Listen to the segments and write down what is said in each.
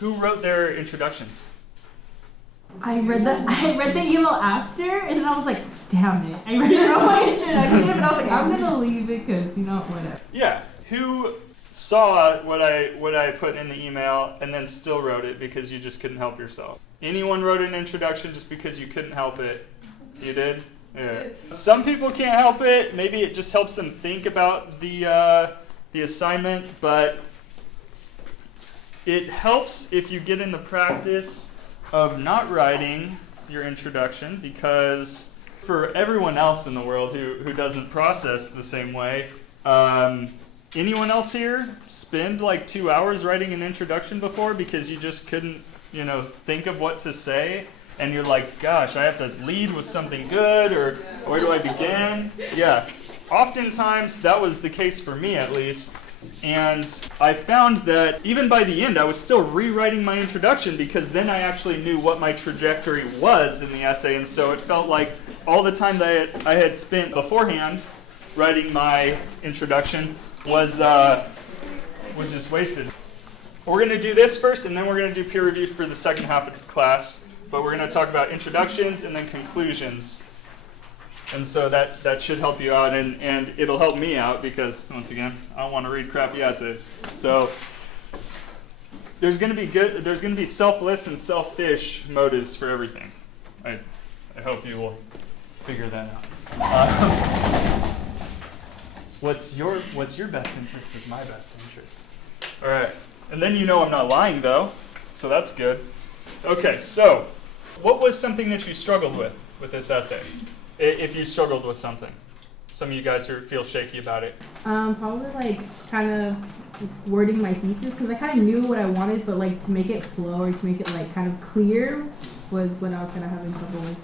Who wrote their introductions? I read the email after, and then I was like, damn it. I already wrote my introduction, and I was like, I'm gonna leave it because, whatever. Yeah. Who saw what I put in the email and then still wrote it because you just couldn't help yourself? Anyone wrote an introduction just because you couldn't help it? You did? Yeah. Some people can't help it. Maybe it just helps them think about the assignment, but it helps if you get in the practice of not writing your introduction, because for everyone else in the world who doesn't process the same way, anyone else here spend like 2 hours writing an introduction before because you just couldn't, think of what to say, and you're like, gosh, I have to lead with something good, or where do I begin? Yeah. Oftentimes that was the case for me, at least. And I found that even by the end, I was still rewriting my introduction because then I actually knew what my trajectory was in the essay. And so it felt like all the time that I had spent beforehand writing my introduction was just wasted. We're going to do this first, and then we're going to do peer review for the second half of the class. But we're going to talk about introductions and then conclusions. And so that should help you out, and it'll help me out because, once again, I don't want to read crappy essays. So there's going to be selfless and selfish motives for everything. I hope you will figure that out. What's your best interest is my best interest. All right, and then I'm not lying though, so that's good. Okay, so what was something that you struggled with this essay? If you struggled with something. Some of you guys feel shaky about it. Probably kind of wording my thesis, because I kind of knew what I wanted, but to make it flow or to make it kind of clear was when I was kind of having trouble with.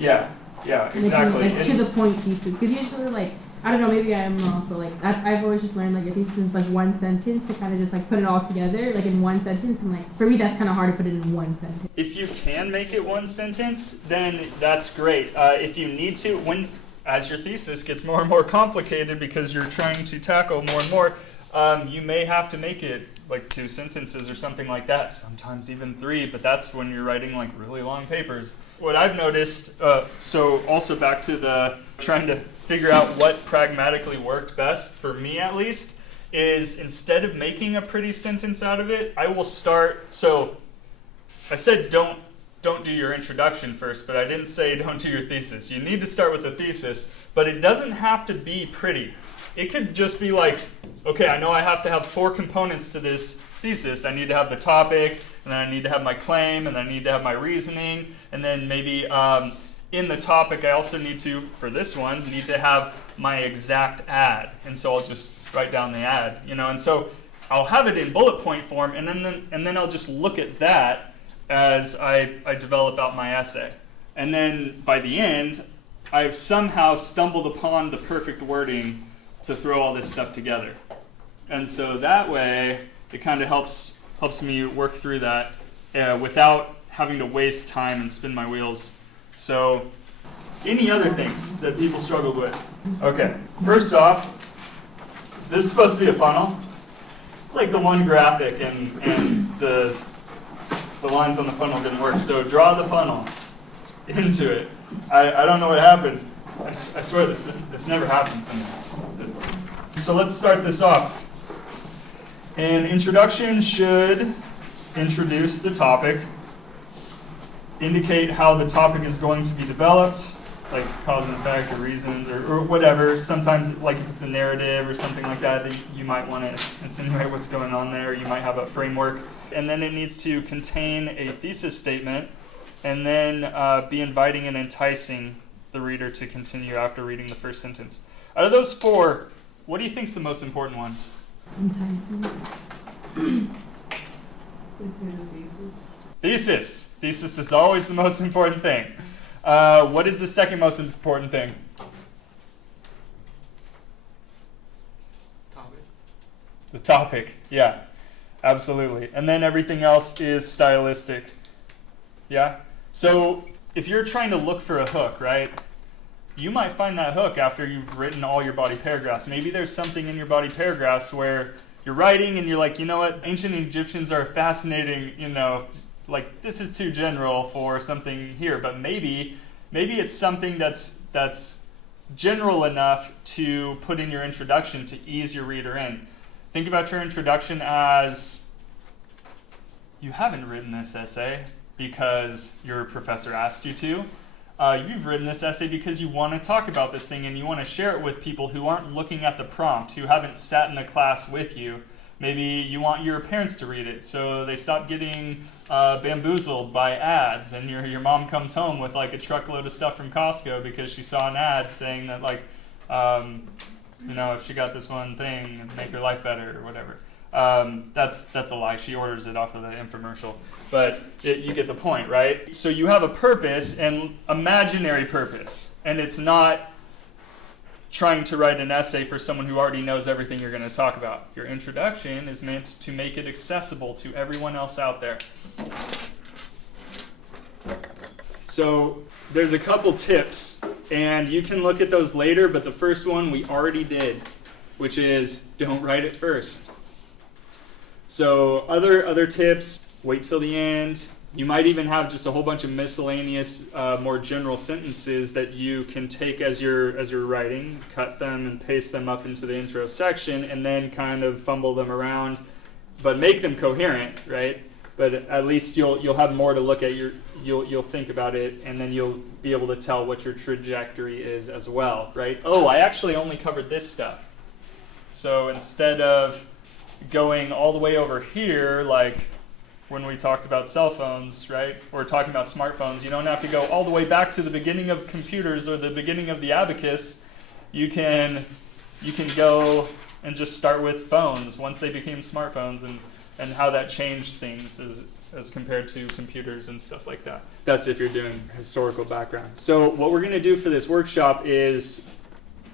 Yeah, exactly. To the point thesis, because usually I don't know, maybe I'm wrong, but I've always just learned a thesis is one sentence to kind of just put it all together in one sentence, and for me that's kind of hard to put it in one sentence. If you can make it one sentence, then that's great. If you need to, as your thesis gets more and more complicated because you're trying to tackle more and more, you may have to make it 2 sentences or something like that, sometimes even 3, but that's when you're writing really long papers. What I've noticed, so also back to the trying to figure out what pragmatically worked best, for me at least, is instead of making a pretty sentence out of it, I will start, so I said don't do your introduction first, but I didn't say don't do your thesis. You need to start with a thesis, but it doesn't have to be pretty. It could just be okay, I know I have to have 4 components to this thesis. I need to have the topic, and then I need to have my claim, and then I need to have my reasoning, and then maybe in the topic I also need to have my exact ad. And so I'll just write down the ad, and so I'll have it in bullet point form, and then I'll just look at that as I develop out my essay. And then by the end, I've somehow stumbled upon the perfect wording to throw all this stuff together. And so that way, it kind of helps me work through that without having to waste time and spin my wheels. So, any other things that people struggled with? Okay, first off, this is supposed to be a funnel. It's the one graphic, and the lines on the funnel didn't work. So draw the funnel into it. I don't know what happened. I swear this never happens to me. So let's start this off. An introduction should introduce the topic, indicate how the topic is going to be developed, cause and effect or reasons or whatever. Sometimes if it's a narrative or something like that, you might want to insinuate what's going on there. You might have a framework. And then it needs to contain a thesis statement, and then be inviting and enticing the reader to continue after reading the first sentence. Out of those 4, what do you think is the most important one? Enticing. Thesis. Thesis is always the most important thing. What is the second most important thing? Topic. The topic, yeah, absolutely. And then everything else is stylistic. Yeah? So if you're trying to look for a hook, right, you might find that hook after you've written all your body paragraphs. Maybe there's something in your body paragraphs where you're writing and you're like, you know what, ancient Egyptians are fascinating, like this is too general for something here, but maybe it's something that's general enough to put in your introduction to ease your reader in. Think about your introduction as you haven't written this essay because your professor asked you to. You've written this essay because you want to talk about this thing and you want to share it with people who aren't looking at the prompt, who haven't sat in the class with you. Maybe you want your parents to read it so they stop getting bamboozled by ads, and your mom comes home with like a truckload of stuff from Costco because she saw an ad saying that like, if she got this one thing, it'd make her life better or whatever. That's a lie. She orders it off of the infomercial. But you get the point, right? So you have a purpose, an imaginary purpose, and it's not trying to write an essay for someone who already knows everything you're going to talk about. Your introduction is meant to make it accessible to everyone else out there. So there's a couple tips, and you can look at those later, but the first one we already did, which is don't write it first. So other tips, wait till the end. You might even have just a whole bunch of miscellaneous, more general sentences that you can take as you're writing, cut them and paste them up into the intro section, and then kind of fumble them around, but make them coherent, right? But at least you'll have more to look at. You'll think about it, and then you'll be able to tell what your trajectory is as well, right? Oh, I actually only covered this stuff. So instead of going all the way over here, like when we talked about cell phones, right? Or talking about smartphones, you don't have to go all the way back to the beginning of computers or the beginning of the abacus. You can go and just start with phones once they became smartphones and how that changed things as compared to computers and stuff like that. That's if you're doing historical background. So what we're going to do for this workshop is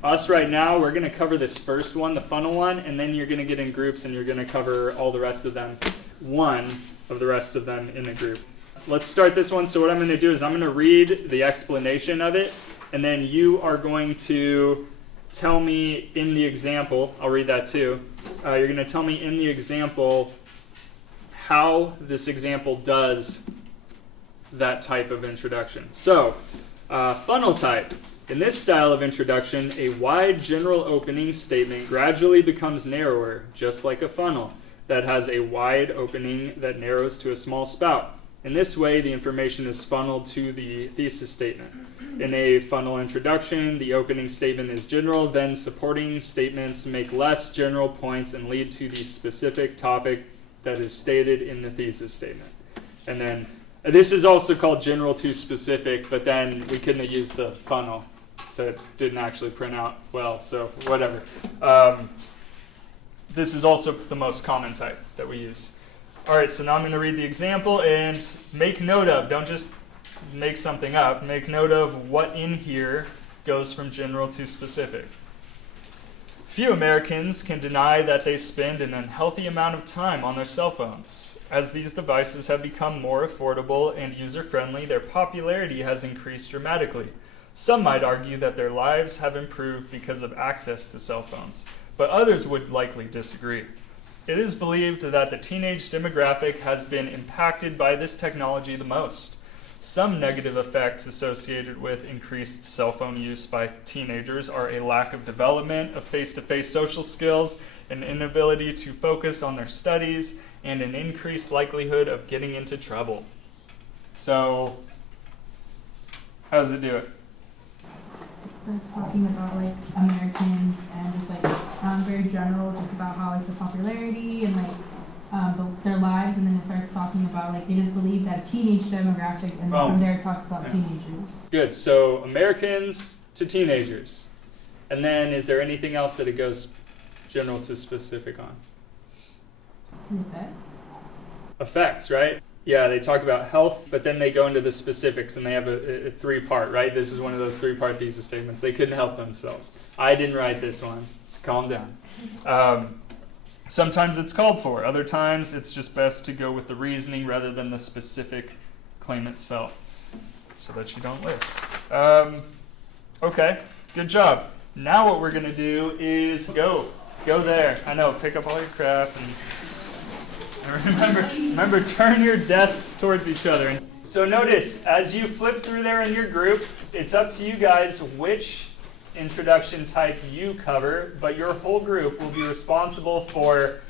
us right now, we're going to cover this first one, the funnel one, and then you're going to get in groups and you're going to cover all the rest of them, one of the rest of them in a group. Let's start this one. So what I'm going to do is I'm going to read the explanation of it, and then you are going to tell me in the example, I'll read that too, you're going to tell me in the example how this example does that type of introduction. So, funnel type. In this style of introduction, a wide general opening statement gradually becomes narrower, just like a funnel that has a wide opening that narrows to a small spout. In this way, the information is funneled to the thesis statement. In a funnel introduction, the opening statement is general, then supporting statements make less general points and lead to the specific topic that is stated in the thesis statement. And then this is also called general to specific, but then we couldn't have used the funnel that didn't actually print out well, so whatever. This is also the most common type that we use. All right, so now I'm going to read the example and make note of, don't just make something up, make note of what in here goes from general to specific. Few Americans can deny that they spend an unhealthy amount of time on their cell phones. As these devices have become more affordable and user-friendly, their popularity has increased dramatically. Some might argue that their lives have improved because of access to cell phones, but others would likely disagree. It is believed that the teenage demographic has been impacted by this technology the most. Some negative effects associated with increased cell phone use by teenagers are a lack of development of face-to-face social skills, an inability to focus on their studies, and an increased likelihood of getting into trouble. So, how does it do it? It starts talking about like Americans and just like very general, just about how like the popularity and like their lives, and then it starts talking about like it is believed that a teenage demographic, and from there it talks about teenagers. Good. So Americans to teenagers, and then is there anything else that it goes general to specific on? Effects, right? Yeah, they talk about health, but then they go into the specifics, and they have a three-part, right? This is one of those three-part thesis statements. They couldn't help themselves. I didn't write this one, so calm down. Sometimes it's called for. Other times it's just best to go with the reasoning rather than the specific claim itself, so that you don't list. Okay, good job. Now what we're going to do is go. Go there. I know, pick up all your crap and remember, turn your desks towards each other. So notice, as you flip through there in your group, it's up to you guys which introduction type you cover, but your whole group will be responsible for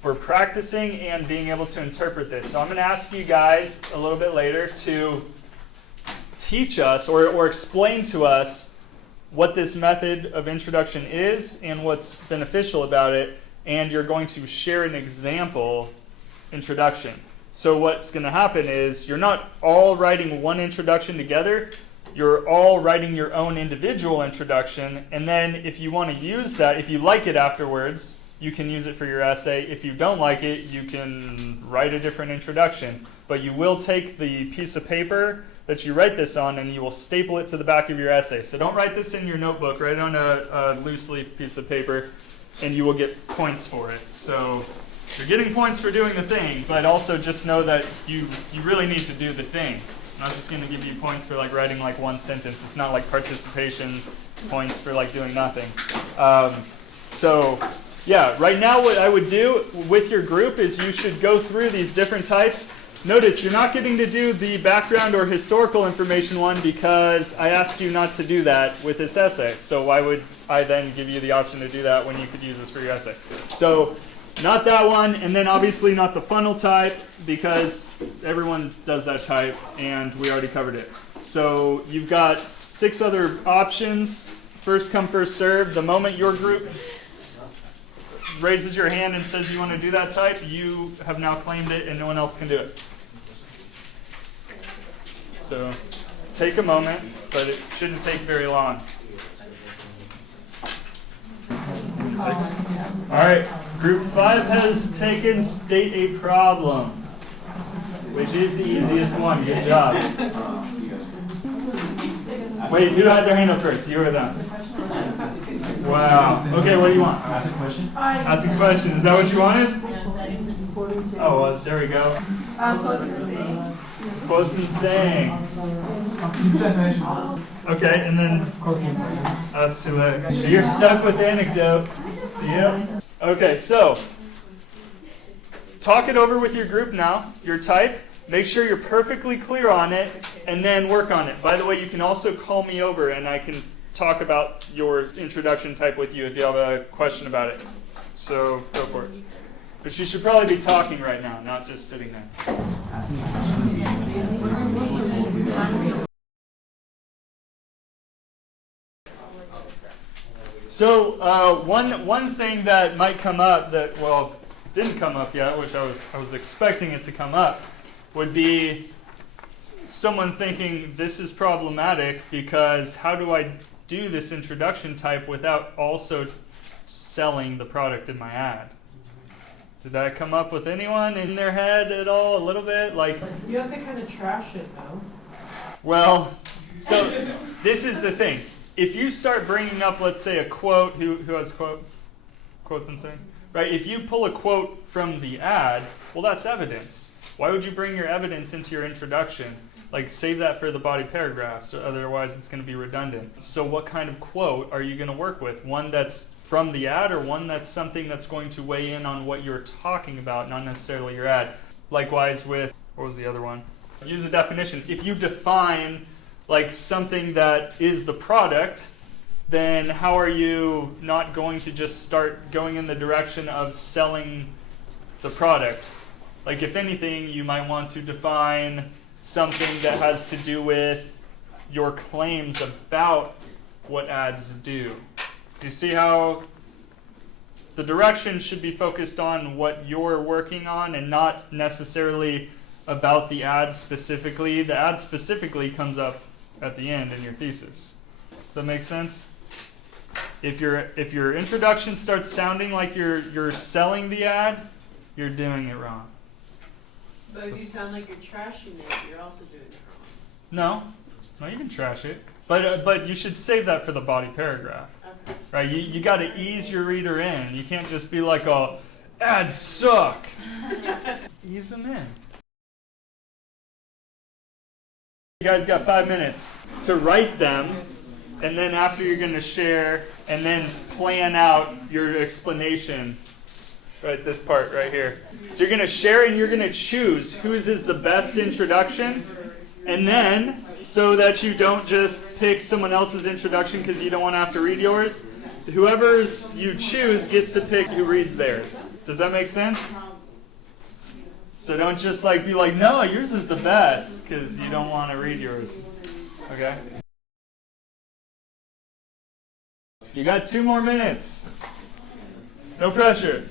practicing and being able to interpret this. So I'm going to ask you guys a little bit later to teach us or explain to us what this method of introduction is and what's beneficial about it, and you're going to share an example introduction. So what's going to happen is you're not all writing one introduction together, you're all writing your own individual introduction, and then if you want to use that, if you like it afterwards, you can use it for your essay. If you don't like it, you can write a different introduction. But you will take the piece of paper that you write this on and you will staple it to the back of your essay. So don't write this in your notebook, write it on a loose leaf piece of paper, and you will get points for it. So you're getting points for doing the thing, but also just know that you really need to do the thing. I'm not just going to give you points for like writing like one sentence. It's not like participation points for like doing nothing. Yeah, right now what I would do with your group is you should go through these different types. Notice you're not getting to do the background or historical information one because I asked you not to do that with this essay. So why would I then give you the option to do that when you could use this for your essay? So not that one, and then obviously not the funnel type because everyone does that type and we already covered it. So you've got 6 other options. First come, first serve. The moment your group raises your hand and says you want to do that type, you have now claimed it and no one else can do it. So take a moment, but it shouldn't take very long. All right, group 5 has taken state a problem, which is the easiest one. Good job. Wait, who had their hand up first? You or them? Wow. Okay, what do you want? Ask a question. Ask a question. Is that what you wanted? Oh, well, there we go. Quotes and sayings. Okay, and then that's to it. You're stuck with anecdote. Yep. Okay, so talk it over with your group now, your type. Make sure you're perfectly clear on it, and then work on it. By the way, you can also call me over, and I can talk about your introduction type with you if you have a question about it. So go for it. But you should probably be talking right now, not just sitting there. Ask me a question. So one thing that might come up that, well, didn't come up yet, which I was expecting it to come up, would be someone thinking this is problematic because how do I do this introduction type without also selling the product in my ad? Did that come up with anyone in their head at all? A little bit? Like, you have to kind of trash it, though. Well, so this is the thing. If you start bringing up, let's say, a quote, who has quotes and sayings? Right? If you pull a quote from the ad, well, that's evidence. Why would you bring your evidence into your introduction? Like, save that for the body paragraph, so otherwise it's going to be redundant. So what kind of quote are you going to work with? One that's from the ad, or one that's something that's going to weigh in on what you're talking about, not necessarily your ad? Likewise with, what was the other one? Use a definition. If you define like something that is the product, then how are you not going to just start going in the direction of selling the product? Like, if anything, you might want to define something that has to do with your claims about what ads do. Do you see how the direction should be focused on what you're working on and not necessarily about the ad specifically? The ad specifically comes up at the end in your thesis. Does that make sense? If your introduction starts sounding like you're selling the ad, you're doing it wrong. But if you sound like you're trashing it, you're also doing it wrong. No, you can trash it, but you should save that for the body paragraph, Okay. right? You got to ease your reader in. You can't just be like, "Oh, ads suck." Ease them in. You guys got 5 minutes to write them, and then after you're going to share and then plan out your explanation. Right, this part right here. So you're going to share and you're going to choose whose is the best introduction. And then, so that you don't just pick someone else's introduction because you don't want to have to read yours, whoever's you choose gets to pick who reads theirs. Does that make sense? So don't just like be like, no, yours is the best because you don't want to read yours. Okay? You got 2 more minutes. No pressure.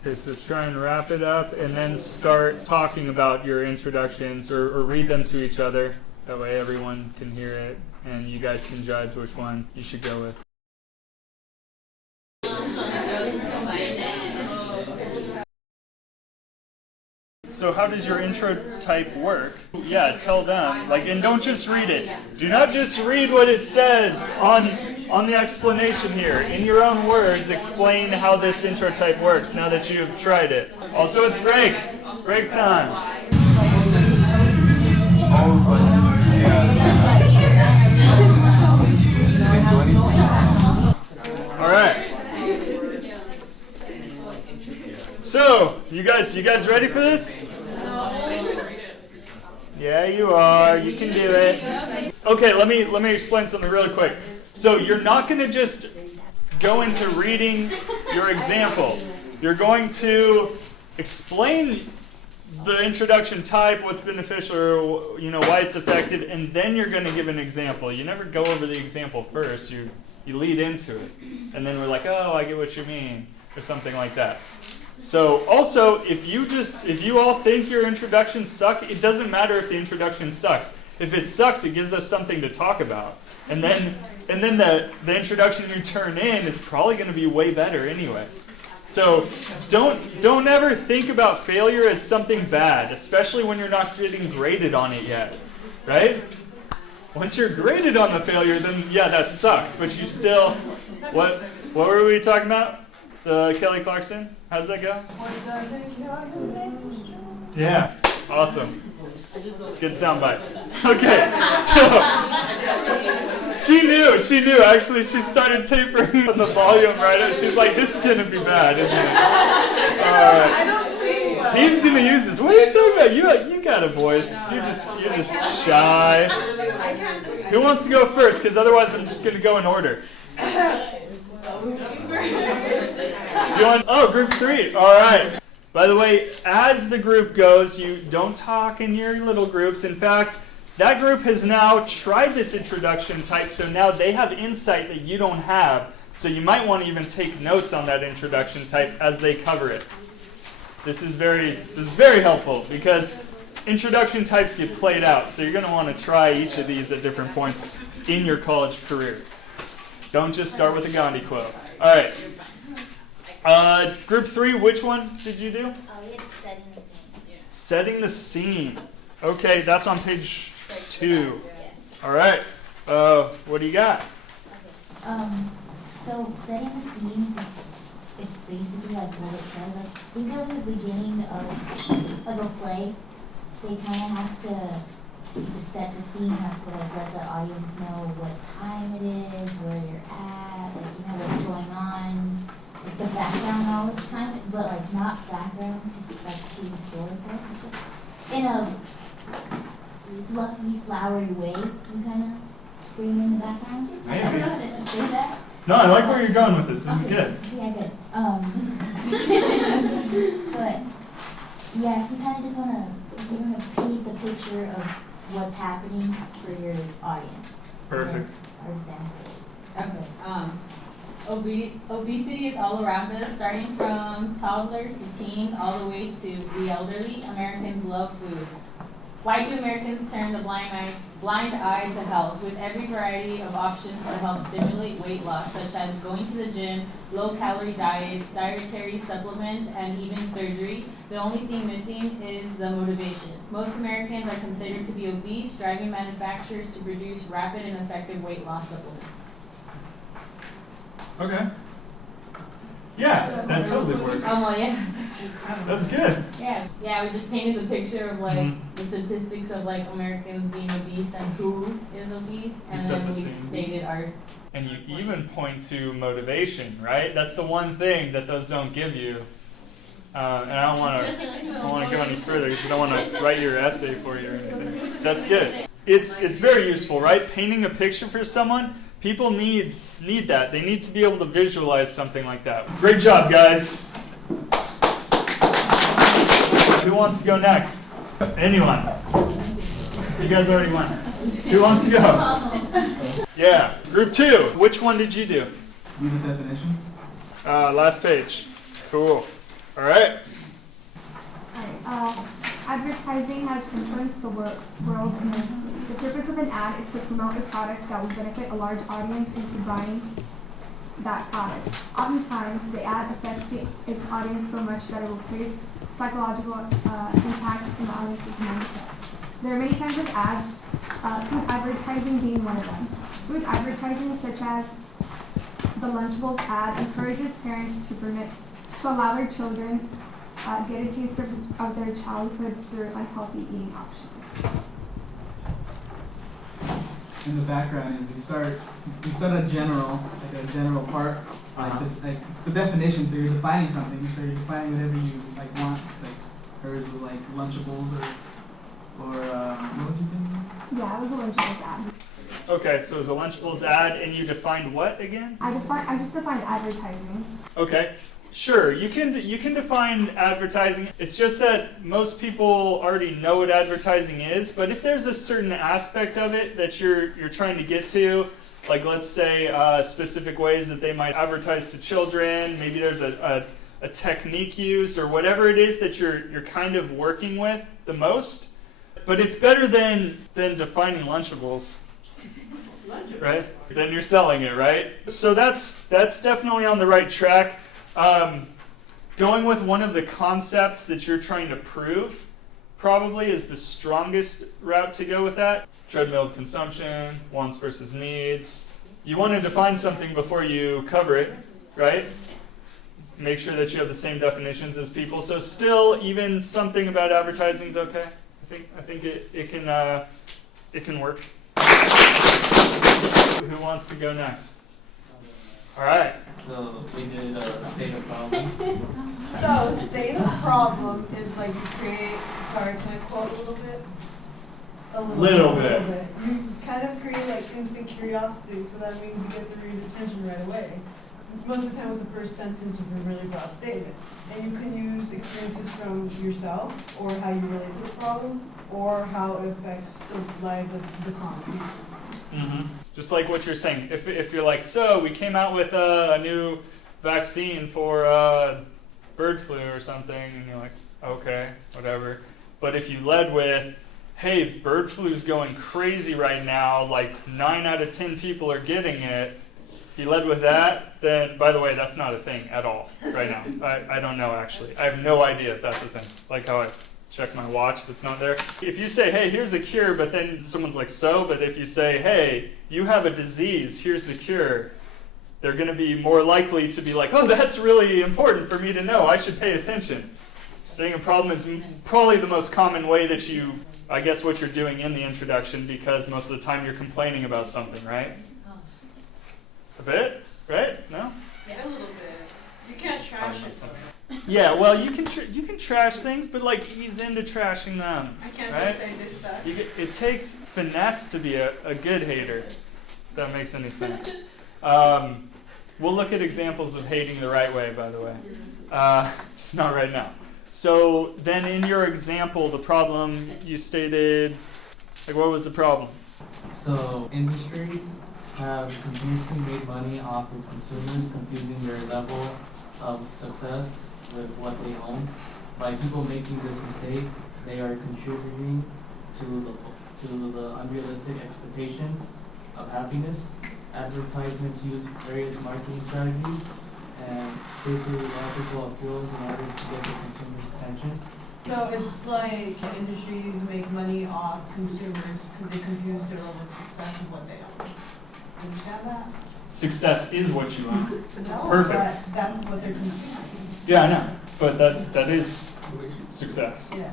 Okay, so try and wrap it up and then start talking about your introductions or read them to each other. That way everyone can hear it and you guys can judge which one you should go with. So how does your intro type work? Yeah, tell them. And don't just read it. Do not just read what it says on the explanation here. In your own words, explain how this intro type works now that you have tried it. Also, it's break. It's break time. All right. So, you guys ready for this? Yeah, you are. You can do it. Okay, let me explain something really quick. So you're not going to just go into reading your example. You're going to explain the introduction type, what's beneficial, or why it's effective, and then you're going to give an example. You never go over the example first. You lead into it, and then we're like, oh, I get what you mean, or something like that. So also, if you all think your introductions suck, it doesn't matter if the introduction sucks. If it sucks, it gives us something to talk about. And then the introduction you turn in is probably going to be way better anyway. So don't ever think about failure as something bad, especially when you're not getting graded on it yet, right? Once you're graded on the failure, then yeah, that sucks. But you still, what were we talking about? The Kelly Clarkson? How's that go? Yeah, awesome. Good soundbite. Okay, so she knew. Actually, she started tapering the volume right up. She's like, this is gonna be bad, isn't it? All right. I don't see. He's gonna use this. What are you talking about? You got a voice. You're just shy. Who wants to go first? Because otherwise, I'm just gonna go in order. Do you want? Oh, group 3. All right. By the way, as the group goes, you don't talk in your little groups. In fact, that group has now tried this introduction type, so now they have insight that you don't have. So you might want to even take notes on that introduction type as they cover it. This is very helpful because introduction types get played out. So you're going to want to try each of these at different points in your college career. Don't just start with a Gandhi quote. All right. Group 3, which one did you do? Setting the scene. Okay, that's on page 2. All right. What do you got? So setting the scene is basically like what it says. Like, think of the beginning of a play. They kind of have to set the scene, have to let the audience know what time it is, where you're at, what's going on. The background all the time, but not background because that's too historical. In a fluffy, flowery way, you kind of bring in the background. I don't know how to say that. No, I like where you're going with this. This is good. Yeah, good. But yeah, so you kind of just want to paint the picture of what's happening for your audience. Perfect. Okay. Obesity is all around us, starting from toddlers to teens, all the way to the elderly. Americans love food. Why do Americans turn the blind eye to health? With every variety of options to help stimulate weight loss, such as going to the gym, low-calorie diets, dietary supplements, and even surgery, the only thing missing is the motivation. Most Americans are considered to be obese, driving manufacturers to produce rapid and effective weight loss supplements. Okay. Yeah, that totally works. Well, yeah. That's good. Yeah, we just painted the picture of like Mhm. the statistics of like Americans being obese and who is obese, and set then the we scene. stated our. And you even point to motivation, right? That's the one thing that those don't give you. And I don't want to go any further because I don't want to write your essay for you or anything. That's good. It's very useful, right? Painting a picture for someone, people need that. They need to be able to visualize something like that. Great job, guys. Who wants to go next? Anyone? You guys already went. Who wants to go? Yeah, group 2. Which one did you do? Read the definition. Last page. Cool. All right. Advertising has influenced the world immensely. The purpose of an ad is to promote a product that will benefit a large audience into buying that product. Oftentimes, the ad affects its audience so much that it will create psychological impact in the audience's mindset. There are many kinds of ads, food advertising being one of them. Food advertising, such as the Lunchables ad, encourages parents to allow their children get a taste of their childhood through unhealthy eating options. In the background is you start a general part, it's the definition, so you're defining something, so you're defining whatever you like want. It's like hers was like Lunchables or what was your thing? Yeah, it was a Lunchables ad. Okay, so it was a Lunchables ad, and you defined what again? I just defined advertising. Okay, sure. You can define advertising. It's just that most people already know what advertising is. But if there's a certain aspect of it that you're trying to get to, like let's say specific ways that they might advertise to children, maybe there's a technique used or whatever it is that you're kind of working with the most. But it's better than defining Lunchables. Right? Then you're selling it, right? So that's definitely on the right track. Going with one of the concepts that you're trying to prove probably is the strongest route to go with that. Treadmill of consumption, wants versus needs. You want to define something before you cover it, right? Make sure that you have the same definitions as people. So still, even something about advertising is okay. I think it can work. Who wants to go next? All right. So we did state a problem. So, state of problem is like you create, sorry, can I quote a little bit? Little bit. You kind of create like instant curiosity, so that means you get the reader's attention right away. Most of the time with the first sentence of a really broad statement. And you can use experiences from yourself, or how you relate to the problem, or how it affects the lives of the common people. Mm-hmm. Just like what you're saying. If you're like, so we came out with a new vaccine for bird flu or something, and you're like, okay, whatever. But if you led with, hey, bird flu's going crazy right now, like 9 out of 10 people are getting it. If you led with that, then, by the way, that's not a thing at all right now. I don't know, actually. I have no idea if that's a thing. Like how I check my watch that's not there. If you say, hey, here's a cure, but then someone's like, so? But if you say, hey, you have a disease, here's the cure, they're going to be more likely to be like, oh, that's really important for me to know. I should pay attention. Stating a problem is probably the most common way that you, I guess, what you're doing in the introduction, because most of the time you're complaining about something, right? A bit? Right? No? Yeah, a little bit. You can't trash it though. Yeah, well, you can trash things, but like ease into trashing them. I can't right? just say this sucks. It takes finesse to be a good hater, if that makes any sense. We'll look at examples of hating the right way, by the way. Just not right now. So then in your example, the problem you stated, like what was the problem? So industries have continuously made money off its consumers, confusing their level of success with what they own. By people making this mistake, they are contributing to the unrealistic expectations of happiness. Advertisements use various marketing strategies and basically logical appeals in order to get the consumer's attention. So it's like industries make money off consumers because they confuse their level of success with what they own. Understand that? Success is what you own. No, Perfect. but that's what they're confusing. Yeah, I know. But that is success. Yeah.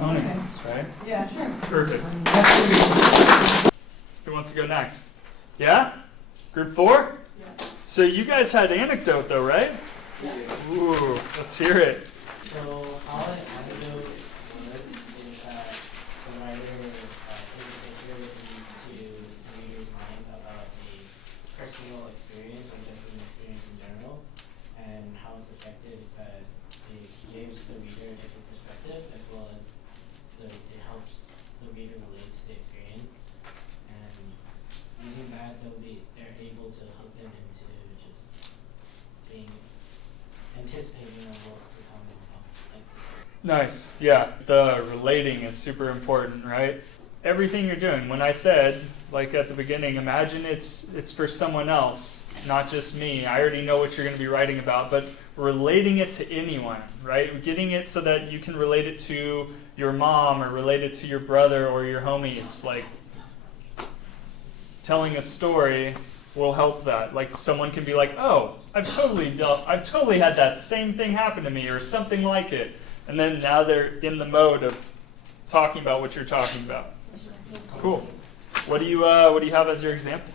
Owning this, right? Yeah, sure. Perfect. Who wants to go next? Yeah? Group 4? Yeah. So you guys had Anecdote though, right? Yeah. Ooh, let's hear it. So how an anecdote works is that the writer is a picture into the reader's mind about a personal experience or just an experience in general. And how it's effective is that it gives the reader a different perspective as well as it helps the reader relate to the experience. And using that, they're able to hook them into just being anticipating on what's to come. Nice. Yeah, the relating is super important, right? Everything you're doing. When I said, like at the beginning, imagine it's for someone else, not just me. I already know what you're going to be writing about, but relating it to anyone, right? Getting it so that you can relate it to your mom or relate it to your brother or your homies. Like telling a story will help that. Like someone can be like, "Oh, I've totally had that same thing happen to me," or something like it. And then now they're in the mode of talking about what you're talking about. Cool. What do you have as your example?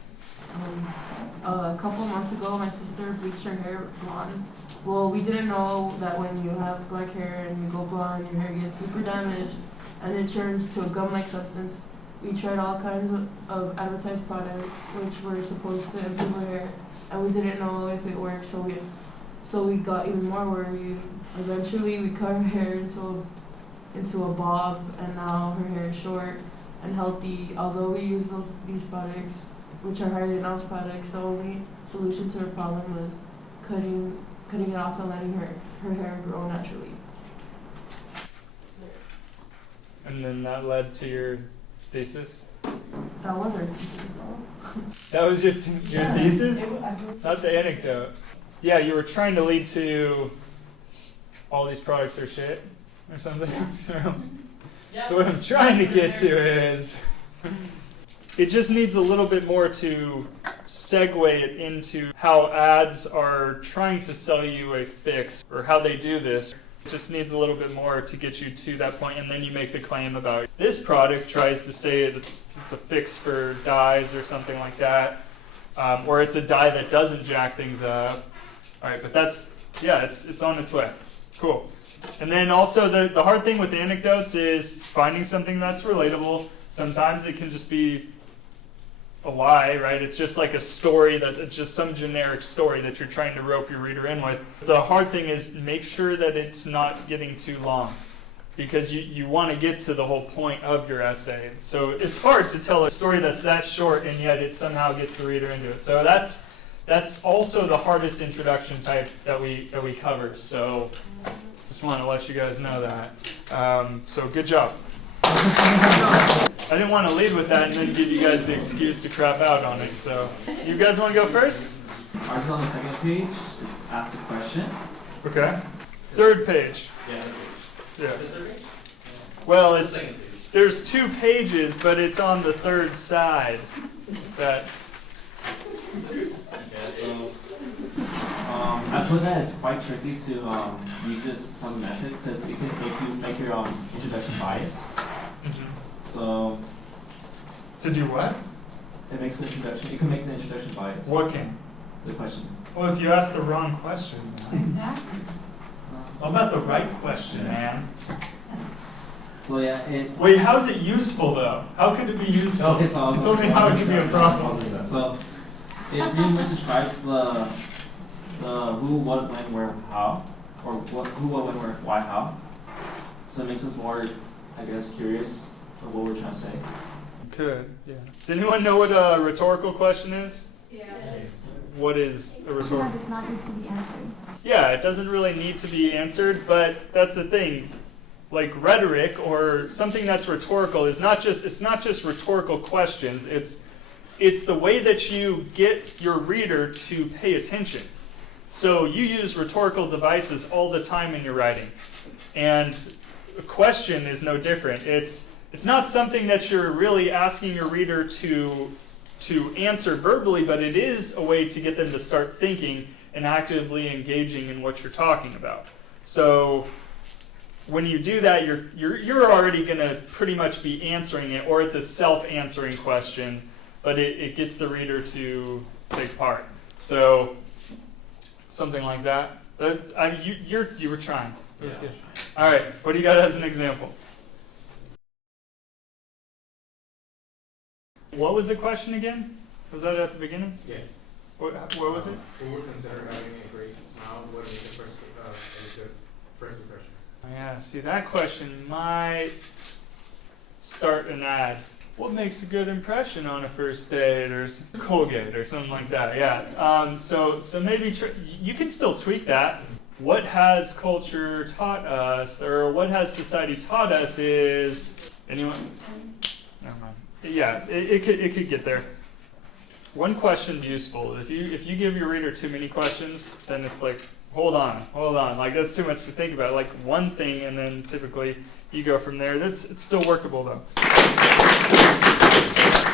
A couple months ago, my sister bleached her hair blonde. Well, we didn't know that when you have black hair and you go blonde, your hair gets super damaged and it turns to a gum-like substance. We tried all kinds of advertised products which were supposed to improve her hair, and we didn't know if it worked, so we got even more worried. Eventually, we cut her hair into a bob, and now her hair is short and healthy. Although we use these products, which are highly denounced products, the only solution to her problem was cutting it off and letting her hair grow naturally. And then that led to your thesis? That was our thesis, though. That was your thesis? Not the anecdote. Yeah, you were trying to lead to all these products are shit or something. So what I'm trying to get to is it just needs a little bit more to segue it into how ads are trying to sell you a fix or how they do this. It just needs a little bit more to get you to that point, and then you make the claim about this product tries to say it's a fix for dyes or something like that, or it's a dye that doesn't jack things up. All right, but it's on its way. Cool. And then also the hard thing with the anecdotes is finding something that's relatable. Sometimes it can just be a lie, right? It's just like a story it's just some generic story that you're trying to rope your reader in with. The hard thing is make sure that it's not getting too long, because you want to get to the whole point of your essay. So it's hard to tell a story that's that short and yet it somehow gets the reader into it. So that's also the hardest introduction type that we cover. So just want to let you guys know that. So good job. I didn't want to lead with that and then give you guys the excuse to crap out on it. So you guys want to go first? Ours is on the second page. It's ask a question. Okay. Third page. Yeah. Yeah. Well, there's 2 pages, but it's on the third side. That. I put that it's quite tricky to use this type of method because it can make your introduction bias. So To do what? it makes the introduction. It can make the introduction bias. What can? The question. Well, if you ask the wrong question. Exactly. It's all about the right question, man. So yeah, Wait, how is it useful though? How could it be useful? Okay, so you told me how it could be a problem. So it pretty much describes the who, what, when, where, how, or who, what, when, where, why, how. So it makes us more, I guess, curious of what we're trying to say. Could, yeah. Does anyone know what a rhetorical question is? Yes. What is a That rhetorical? does not need to be answered. Yeah, it doesn't really need to be answered, but that's the thing. Like rhetoric or something that's rhetorical is it's not just rhetorical questions. It's the way that you get your reader to pay attention. So you use rhetorical devices all the time in your writing. And a question is no different. It's not something that you're really asking your reader to answer verbally, but it is a way to get them to start thinking and actively engaging in what you're talking about. So when you do that, you're already going to pretty much be answering it, or it's a self-answering question, but it gets the reader to take part. So something like that. You were trying. That's good. All right. What do you got as an example? What was the question again? Was that at the beginning? Yeah. What was it? Who would consider having a great smile would make a good first impression? Yeah, see, that question might start an ad. What makes a good impression on a first date, or Colgate, or something like that? Yeah. So maybe you can still tweak that. What has culture taught us, or what has society taught us is anyone? Never mind. Yeah, it could get there. One question's useful. If you give your reader too many questions, then it's like, hold on. Like, that's too much to think about. Like, one thing, and then typically you go from there. It's still workable, though.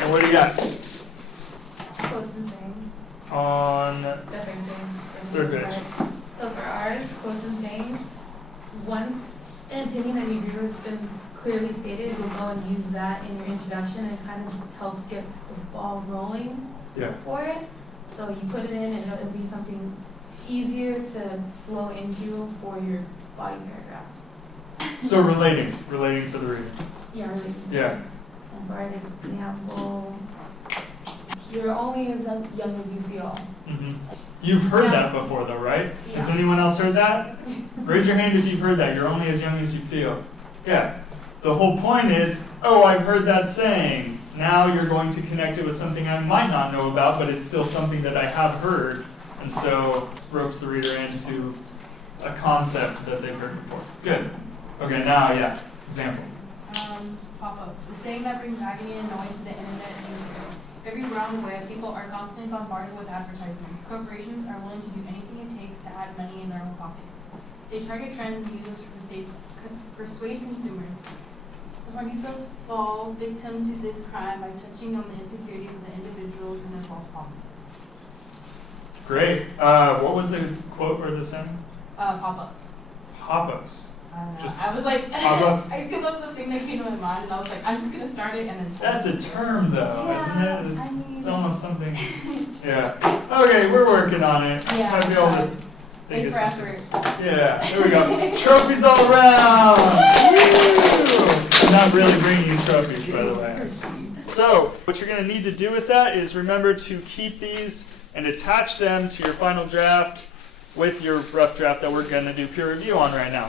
And what do you got? Quotes and sayings. On The third page. third page. So for ours, quotes and sayings, once an opinion that you agree with has been clearly stated, you'll go and use that in your introduction, and it kind of helps get the ball rolling for it. So you put it in, and it'll be something easier to flow into for your body paragraphs. So relating to the reader. Yeah, really. Yeah. And for an example, you're only as young as you feel. Mm-hmm. You've heard that before, though, right? Yeah. Has anyone else heard that? Raise your hand if you've heard that. You're only as young as you feel. Yeah. The whole point is, oh, I've heard that saying. Now you're going to connect it with something I might not know about, but it's still something that I have heard. And so ropes the reader into a concept that they've heard before. Good. Okay, now, yeah, example. Pop-ups. The saying that brings agony and annoyance to the internet users. Every round way, people are constantly bombarded with advertisements. Corporations are willing to do anything it takes to add money in their own pockets. They target trends and use us to persuade consumers. The Juanitos falls victim to this crime by touching on the insecurities of the individuals and their false promises. Great. What was the quote or the saying? Pop-ups. Pop-ups. I don't know. Just I was like, pop-ups? because that's the thing that came to my mind, and I was like, I'm just gonna start it and then. That's a term, though, Yeah, isn't it? I mean- It's almost something. Yeah. Okay, we're working on it. Yeah, Might be able to Thank think of for something. effort. Yeah, there we go. Trophies all around! Woo! I'm not really bringing you trophies, by the way. So, what you're going to need to do with that is remember to keep these and attach them to your final draft with your rough draft that we're going to do peer review on right now.